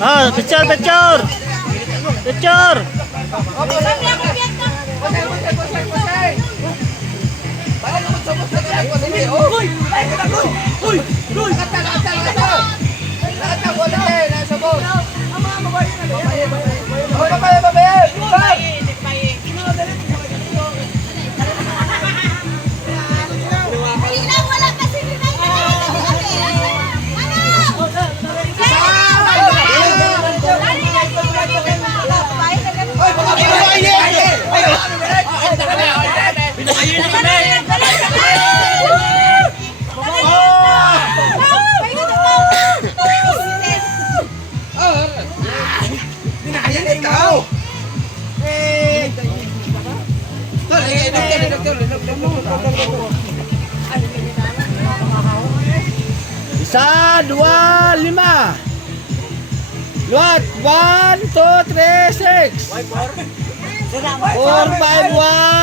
Ah, picture, picture. Picture. Isa, dua, lima. Luat, 1, 2, 3, 6. 4, 5, 1.